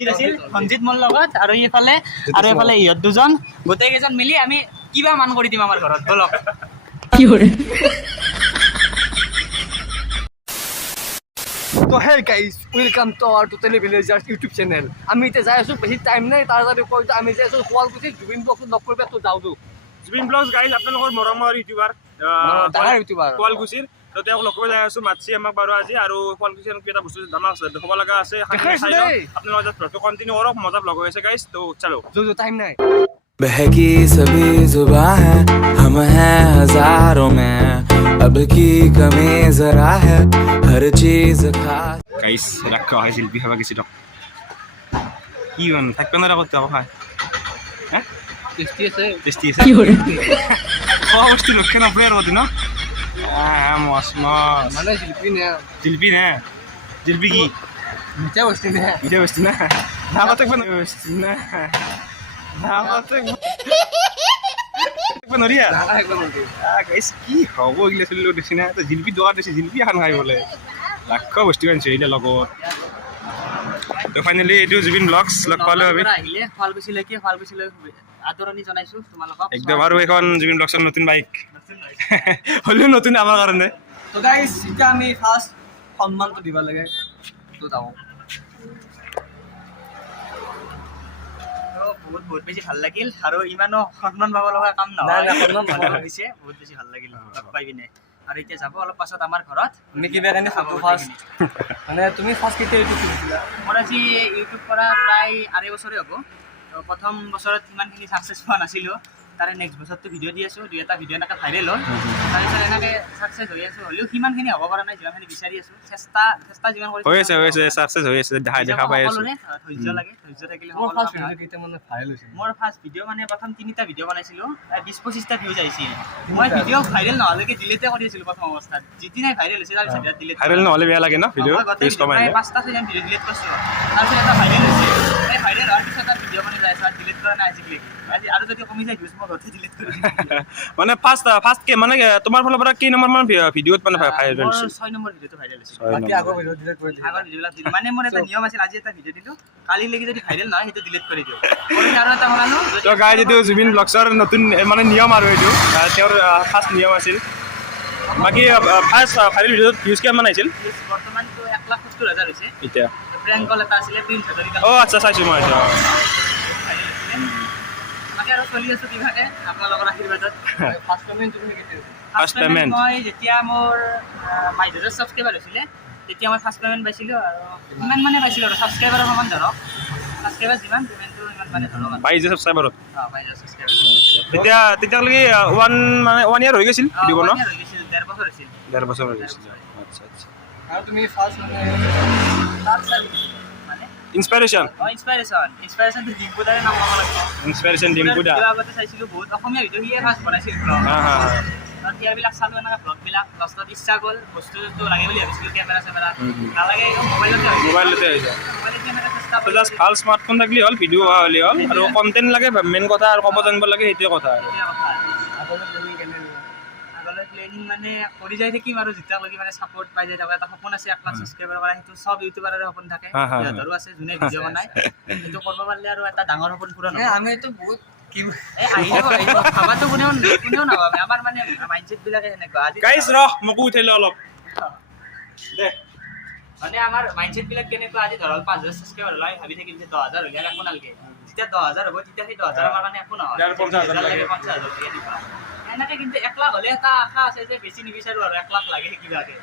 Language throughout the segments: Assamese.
সঞ্জিত মোৰ লগত আৰু এইফালে ইহঁত দুজন গোটেইকেইজন মিলি আমি কিবা মান কৰি দিম আমাৰ ঘৰত বলক কি কৰে তো hey guys welcome to our totally villagers YouTube channel আমি এতিয়া যাই আছো বেছি টাইম নাই তাড়াতাড়ি কৈ আমি যাই আছো শুৱালকুছি জুবিন ব্লগটো লগ কৰিব তো যাওঁ জুবিন ব্লগছ গাইজ আপোনালোকৰ মৰমৰ ইউটিউবাৰ ডাঙৰ ইউটিউবাৰ শুৱালকুছিৰ তো তেওঁক লগ কৰিব যাই আছো মাতছি আমাক বাৰু আজি আৰু শুৱালকুছিৰ এটা বস্তু দামা আছে দেখাব লগা আছে আপোনালোকে ব্লগটো কণ্টিনিউ কৰক মজা ব্লগ হৈ আছে গাইজ তো চলো जो टाइम নাই बहकी सभी जुबां है हम हैं हजारों में अब की कमी जरा है हर चीज खास গাইজ ৰাখা হয় শিল্পী খাবা গেছি দিয়ক কি মানে থাকিব নোৱাৰা ক'ত আকৌ খাই হে টেষ্টি আছে টেষ্টি আছে খোৱা বস্তু ৰক্ষা নপৰে আৰু ন মছ মছ মানে শিল্পী নে জিলপি কি মিঠা বস্তু নে ইটা বস্তু না নামাতে কোন বস্তু না নামাতে নৰিয়া গাইজ কি হ'ব এইগিলা চলিলো দেখছি না তো জিলপি দোকান দিছে জিলপি এখন খাই বোলে লাখ বস্তু আনিছে এইটা লগত তো ফাইনেলি এইটো জুবিন ব্লগছ লগ পালোঁ আমি আহিলে শুৱালকুছিলৈকে আদৰণি জনাইছো তোমালোকক একদম আৰু এখন জুবিন ব্লগছৰ নতুন বাইক হ'লেও নতুন আমাৰ কাৰণে তো গাইজ এতিয়া আমি ফাৰ্ষ্ট সন্মানটো দিব লাগে তো যাওঁ বহুত বেছি ভাল লাগিল আৰু ইমানো সন্মান পাব লগা কাম নহয় দিছে বহুত বেছি ভাল লাগিল লগ পাই পিনে আৰু এতিয়া যাব অলপ পাছত আমাৰ ঘৰত তুমি কিবা কাৰণে ফটো ফাৰ্ষ্ট মানে তুমি ফাৰ্ষ্ট কেতিয়া ইউটিউব খুলিছিলা মোৰ আজি ইউটিউব কৰা প্ৰায় 2.5 বছৰে হ'ব তো প্ৰথম বছৰত ইমানখিনি ছাকচেছ পোৱা নাছিলোঁ তাৰে নেক্সট বছৰটো ভিডিঅ' দি আছোঁ 2-এটা ভিডিঅ' এনেকৈ ভাইৰেল হ'ল তাৰপিছত এনেকৈ ছাকচেছ হৈ আছোঁ হ'লেও সিমানখিনি হ'ব পৰা নাই যিমানখিনি বিচাৰি আছোঁ চেষ্টা যিমান কৰিছোঁ হৈ আছে ছাকচেছ হৈ আছে দেখা পাই আছোঁ ধৈৰ্য লাগে ধৈৰ্য থাকিলে মোৰ ফাৰ্ষ্ট ভিডিঅ' কেইটা মানে ভাইৰেল হৈছে মোৰ ফাৰ্ষ্ট ভিডিঅ' মানে প্ৰথম 3টা ভিডিঅ' বনাইছিলোঁ 20-25টা ভিউজ আহিছিল মই ভিডিঅ' ভাইৰেল নহ'লেকে ডিলিটে কৰি আছিলোঁ প্ৰথম অৱস্থাত যেতিয়াই ভাইৰেল হৈছে তাৰপিছত ডিলিট ভাইৰেল নহ'লে বেয়া লাগে ন ভিডিঅ' ভিউজ কমাই 5টা ভিডিঅ' ডিলিট কৰিছোঁ তাৰপিছত এটা ভাইৰেল হৈছে এই ভাইৰেল হোৱাৰ পিছত আৰু ভিডিঅ' বনাই যাই আছোঁ আৰু ডিলিট কৰা নাই আজিকালি আৰু যদি কমি যায় ভিউজ মই ঘৰতে ডিলিট কৰি মানে ফাৰ্ষ্ট কে মানে তোমাৰ ফালৰ পৰা কি নম্বৰ মান ভিডিঅ'ত মানে ভাইৰেল হৈছে 6 নম্বৰ ভিডিঅ'টো ভাইৰেল হৈছে বাকি আগৰ ভিডিঅ' ডিলিট কৰি দিলা আগৰ ভিডিঅ'বিলাক মানে মোৰ এটা নিয়ম আছিল আজি এটা ভিডিঅ' দিলোঁ কালিলৈকে যদি ভাইৰেল নহয় সেইটো ডিলিট কৰি দিওঁ আৰু এটা বনালো তো গাইজ এইটো জুবিন ব্লগছৰ নতুন মানে নিয়ম আৰু এইটো তেওঁৰ ফাৰ্ষ্ট নিয়ম আছিল বাকী ফাৰ্ষ্ট ভাইৰেল ভিডিঅ'ত ভিউজ কিমান আহিছিল বৰ্তমানটো 1,70,000 হৈছে এতিয়া প্ৰেংক কল এটা আছিলে প্ৰিন্স হাজৰিকা আচ্ছা চাইছোঁ মই এইটো বাকী আৰু চলি আছোঁ কিবাকে আপোনালোকৰ আশীৰ্বাদত ফাৰ্ষ্ট কমেণ্ট তুমি কেতিয়া ফাৰ্ষ্ট পেমেণ্ট মই যেতিয়া মোৰ 22,000 ছাবস্ক্ৰাইবাৰ হৈছিলে তেতিয়া মই ফাৰ্ষ্ট পেমেণ্ট পাইছিলোঁ আৰু ইমান মানে পাইছিলোঁ আৰু ছাবস্ক্ৰাইবাৰৰ সমান ধৰক ছাবস্ক্ৰাইবাৰ যিমান পেমেণ্টটো ইমান মানে ধৰক 22,000 ছাবস্ক্ৰাইবাৰত 22,000 ছাবস্ক্ৰাইবাৰ তেতিয়ালৈকে ওৱান ইয়াৰ হৈ গৈছিল দিব ন 1 বছৰ হৈছিল 1.5 বছৰ হৈ গৈছিল আচ্ছা আৰু তুমি ফাৰ্ষ্ট মানে মানে ইনস্পিৰেশ্যন ইনস্পিৰেশ্যনটো ডিম্পু দাৰে নাম ল'ব লাগিব ইনস্পিৰেশ্যন ডিম্পু দা আগতে চাইছিলোঁ বহুত অসমীয়া ভিডিঅ' সিয়ে ফাৰ্ষ্ট বনাইছিল ব্লগ আৰু সেইবিলাক চালোঁ এনেকৈ ব্লগবিলাক লাষ্টত ইচ্ছা গ'ল বস্তু লাগে বুলি ভাবিছিলোঁ কেমেৰা নালাগে মোবাইলতে হৈছে মোবাইলতে এনেকৈ চেষ্টা কৰি জাষ্ট ভাল স্মাৰ্টফোন থাকিলে হ'ল ভিডিঅ' হোৱা হ'লে হ'ল আৰু কণ্টেণ্ট লাগে মেইন কথা আৰু ক'ব জানিব লাগে সেইটোৱে কথা আৰু আগলৈ প্লেনিং মানে কৰি যাই থাকিম আৰু যেতিয়ালৈকে মানে ছাপোৰ্ট পাই যাই থাকোঁ এটা সপোন আছে 1 লাখ ছাবস্ক্ৰাইবাৰ কৰা সেইটো চব ইউটিউবাৰৰে সপোন থাকে সিহঁতৰো আছে যোনে ভিডিঅ' বনায় সেইটো কৰিব পাৰিলে আৰু এটা ডাঙৰ সপোন পূৰণ হ'ব আমিতো বহুত আহিব ভাবাটো কোনেও নাভাবে আমাৰ মানে মাইণ্ডছেটবিলাকে সেনেকুৱা আজি গাইজ ৰহ মোকো উঠাইলে অলপ দে মানে আমাৰ মাইণ্ডছেটবিলাক কেনেকুৱা আজি ধৰক 5,000 ছাবস্ক্ৰাইবাৰ হ'লে ভাবি থাকিম যে 10,000 হ'লে একো নালাগে যেতিয়া 10,000 হ'ব তেতিয়া সেই 10,000 আমাৰ কাৰণে একো নহয় 50,000 লাগে 50,000 লাগে এনেকুৱা এনেকৈ কিন্তু 1 লাখ হ'লে এটা আশা আছে যে বেছি নিবিচাৰোঁ আৰু 1 লাখ লাগে কিবাকে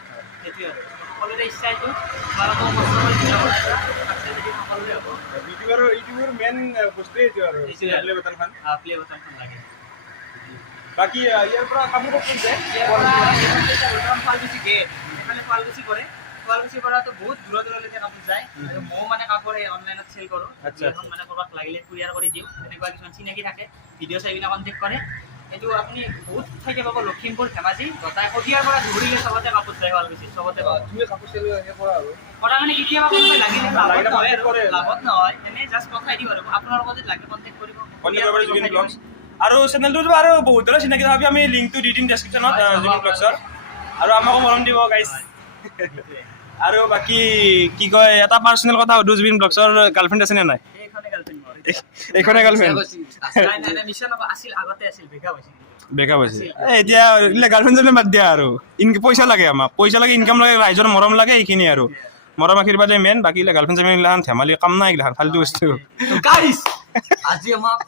সেইটোৱে আৰু সকলোৰে ইচ্ছা এইটো তোমালোকেও কষ্ট কৰি ভিডিঅ' বনাইছা সকলোৰে হ'ব ইউটিউবৰ মেইন বস্তুৱে এইটো আৰু প্লে বটনখন প্লে বটনখন লাগে বাকী ইয়াৰ পৰা কাপোৰ কৰিছে শুৱালকুছি গেট এইফালে শুৱালকুছি কৰে শুৱালকুছিৰ পৰাতো বহুত দূৰলৈকে কাপোৰ যায় আৰু ময়ো মানে কাপোৰ অনলাইনত চেল কৰোঁ এখন মানে ক'ৰবাত লাগিলে কুৰিয়াৰ কৰি দিওঁ তেনেকুৱা কিছুমান চিনাকি থাকে ভিডিঅ' চাই পিনে কণ্টেক্ট কৰে এইটো আপুনি বহুত ঠাইতে পাব লখিমপুৰ ধেমাজি গোটাই শদিয়াৰ পৰা ধৰিলে চবতে কাপোৰ যায় শুৱালকুছি চবতে তুমি কাপোৰ চেল কৰা আৰু কৰা মানে কেতিয়াবা কোনোবাই লাগিলে লাভত নহয় এনেই জাষ্ট পঠাই দিওঁ আৰু আপোনাৰ লগত যদি লাগে কণ্টেক্ট কৰিব আৰু চেনেলটোতো আৰু বহুতৰে চিনাকি তথাপি আমি লিংকটো দি দিম ডেছক্ৰিপশ্যনত জুবিন ব্লগছৰ আৰু আমাকো মৰম দিব গাইজ আৰু বাকী কি কয় এটা পাৰ্চনেল কথা সুধো জুবিন ব্লগছৰ গাৰ্লফ্ৰেণ্ড আছে নে নাই এইখনে গাৰ্লফ্ৰেণ্ড মোৰ এইখনে গাৰ্লফ্ৰেণ্ড নাই নাই নাই মিছা নকওঁ আছিল আগতে আছিল বেকআপ হৈছিল বেকআপ হৈছে এতিয়া গাৰ্লফ্ৰেণ্ড জনে বাদ দিয়া আৰু পইচা লাগে আমাক পইচা লাগে ইনকাম লাগে ৰাইজৰ মৰম লাগে এইখিনি আৰু মৰম আশীৰ্বাদে মেইন বাকী গাৰ্লফ্ৰেণ্ড জনে এইগিলাখান ধেমালি কাম নাই এইগিলাখান ফাল্টু বস্তু গাইছ আজি আমাক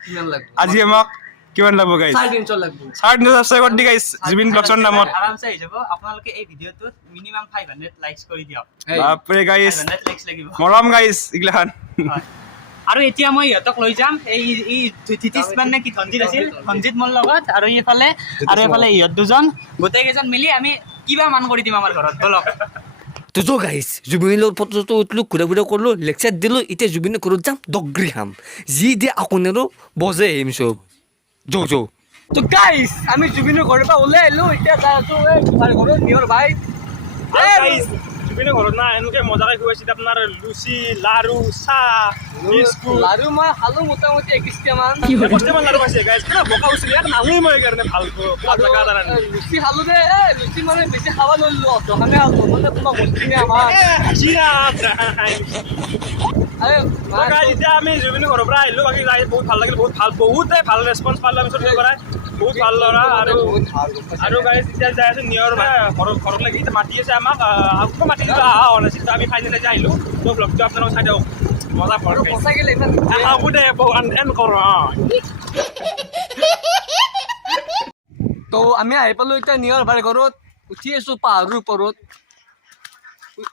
কিমান লাগব আজি আমাক কিমান লাগব গাইছ 350 লাগব 350 সাবস্ক্ৰাইবাৰ দি গাইছ জুবিন ব্লগছৰ নামত আৰামছে হৈ যাব আপোনালোকে এই ভিডিঅ'টোত মিনিমাম 500 লাইকস কৰি দিয়ক বাপৰে গাইছ 500 লাইকস লাগিব মৰম গাইছ এইগিলাখান আৰু এতিয়া মই ইহঁতক লৈ যাম এই থিতিস মানে কি ধনজিত আছিল ধনজিত মোৰ লগত আৰু এইফালে ইহঁত দুজন গোটেই কেইজন মিলি আমি কিবা মান কৰি দিম আমাৰ ঘৰত বলক তো গাইছ জুবিনৰ ফটোটো উঠলো ঘূৰা ঘূৰা কৰিলো লেকচাৰ দিলো এতিয়া জুবিনৰ ঘৰত যাম দগৰি খাম যি দিয়ে আকোনেৰো বজে আহিম চব যৌ যৌ তো গাইছ আমি জুবিনৰ ঘৰৰ পৰা ওলাই আহিলো এতিয়া যাই আছো এই তোমাৰ ঘৰত নিয়ৰ ভাই গাইছ জুবিনৰ ঘৰত না এনেকে মজাকে খুৱাইছিল আপোনাৰ লুচি লাৰু চাহ বিস্কুট লাৰু মই খালো মোটামুটি 21 মান কষ্টমান লাৰু পাইছে গাইছ কিবা বকা উচিল ইয়াত নাহোই মই কাৰণে ভালকৈ জাগা এটা লুচি খালো দে লুচি মানে বেছি খাব নোৱাৰিলো অতখানে খালো মানে তোমাক বস্তুখিনি আমাৰ এতিয়া আমি জুবিনৰ ঘৰৰ পৰা আহিলো বাকী যাই বহুত ভাল লাগিল বহুতে ভাল ৰেছপন্স পালো আমি চবে কৰাই বহুত ভাল ল'ৰা আৰু গাইছ এতিয়া যাই আছো নিয়ৰ ঘৰত লাগি মাতি আছে আমাক আকৌ মাতি দিলো অহা হোৱা নাছিল আমি ফাইনেলি যাই আহিলো তো ব্লগটো আপোনালোক চাই দিয়ক মজা পৰে সঁচাকৈ ইমান আহো দে এন কৰো তো আমি আহি পালো এতিয়া নিয়ৰ ভাই ঘৰত উঠি আছো পাহাৰৰ ওপৰত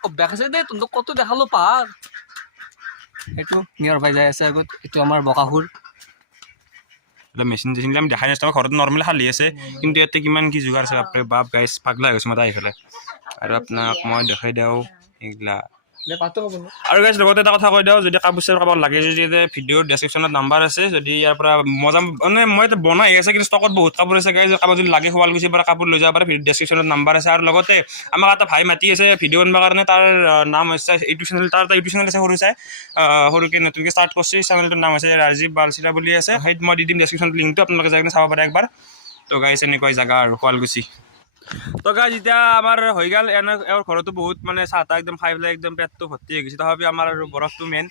অভ্যাস আছে দেই তহঁতক কতো দেখালো পাহাৰ এইটো নিয়ৰ ভাই যাই আছে আগত এইটো আমাৰ বকাসুৰ মেচিন চেচিন আমি দেখাই নাছিলোঁ ঘৰত নৰ্মেলি খালি আছে কিন্তু ইয়াতে কিমান কি যোগাৰ আছে বাপৰে বাপ গাইছ পাগলা হৈ গৈছে মই আহি পেলাই আৰু আপোনাক মই দেখাই দিওঁ এইগিলা আৰু গাইছ লগতে এটা কথা কৈ দিওঁ যদি কাপোৰ চাপোৰ কাৰোবাক লাগে যদি ভিডিঅ'ৰ ডেছক্ৰিপশ্যনত নাম্বাৰ আছে যদি ইয়াৰ পৰা মজা মানে মই এতিয়া বনাই আছে কিন্তু ষ্টকত বহুত কাপোৰ আছে গাইছ কাৰোবাক যদি লাগে শুৱালকুছিৰ পৰা কাপোৰ লৈ যাব পাৰে ডেছক্ৰিপশ্যনত নাম্বাৰ আছে আৰু লগতে আমাক এটা ভাই মাতি আছে ভিডিঅ' বনাবৰ কাৰণে তাৰ নাম হৈছে ইউটিউব চেনেল তাৰ এটা ইউটিউব চেনেল আছে সৰু চাই সৰুকৈ নতুনকৈ ষ্টাৰ্ট কৰিছে চেনেলটোৰ নাম হৈছে ৰাজীৱ বালচিৰা বুলি আছে সেইটো মই দি দিম ডেছক্ৰিপশ্যনত লিংকটো আপোনালোকে যাই কিনে চাব পাৰে একবাৰ তো গাইছ এনেকুৱাই জেগা আৰু শুৱালকুছি তো গাইছ এতিয়া আমাৰ হৈ গ'ল এওঁৰ ঘৰতো বহুত মানে চাহ তাহ একদম খাই পেলাই একদম পেটটো ভৰ্তি হৈ গৈছে তথাপি আমাৰ আৰু বৰফটো মেইন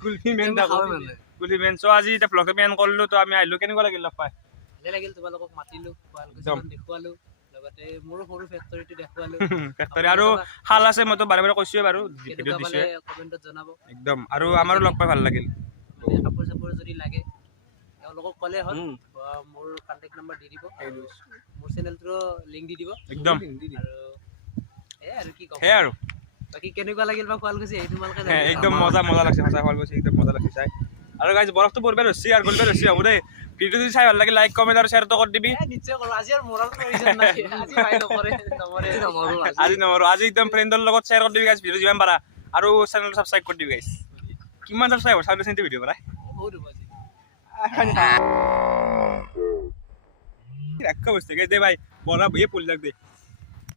কুলফি মেইন চ' আজি এতিয়া ব্লগটো মেইন কৰিলোঁ তো আমি আহিলোঁ কেনেকুৱা লাগিল লগ পাই ভালে লাগিল তোমালোকক মাতিলো শুৱালকুছি দেখুৱালো লগতে মোৰো সৰু ফেক্টৰীটো দেখুৱালো ফেক্টৰী আৰু শাল আছে মইতো বাৰে বাৰে কৈছোৱে বাৰু ভিডিঅ'ত দিছোৱে কমেণ্টত জনাব একদম আৰু আমাৰো লগ পাই ভাল লাগিল কাপোৰ চাপোৰ যদি লাগে তেওঁলোকক ক'লে হ'ল মোৰ কণ্টেক্ট নম্বৰ দি দিব মোৰ চেনেলটোৰো লিংক দি দিব একদম আৰু কি ক'ম সেয়াই আৰু বাকী কেনেকুৱা লাগিল বা শুৱালকুছি এই তোমালোকে একদম মজা লাগছে সঁচা শুৱালকুছি একদম মজা লাগছে চাই আৰু গাইজ বৰফটো পৰিব ৰচি আৰু গলিব ৰচি হ'ব দেই ভিডিঅ' যদি চাই ভাল লাগে লাইক কমেণ্ট আৰু শ্বেয়াৰটো কৰি দিবি নিশ্চয় কৰোঁ আজি আৰু মৰাৰ প্ৰয়োজন নাই আজি ভাই নকৰে আজি নমৰো আজি একদম ফ্ৰেণ্ডৰ লগত শ্বেয়াৰ কৰি দিবি গাইজ ভিডিঅ' যিমান পাৰা আৰু চেনেলটো ছাবস্ক্ৰাইব কৰি দিবি গাইজ কিমান ছাবস্ক্ৰাইব চাই লৈছে ভিডিঅ' পৰা বহুত হ'ব আজি ৰাখা বস্তু গাইজ দে ভাই বৰা ভুয়ে পৰি লাগ দে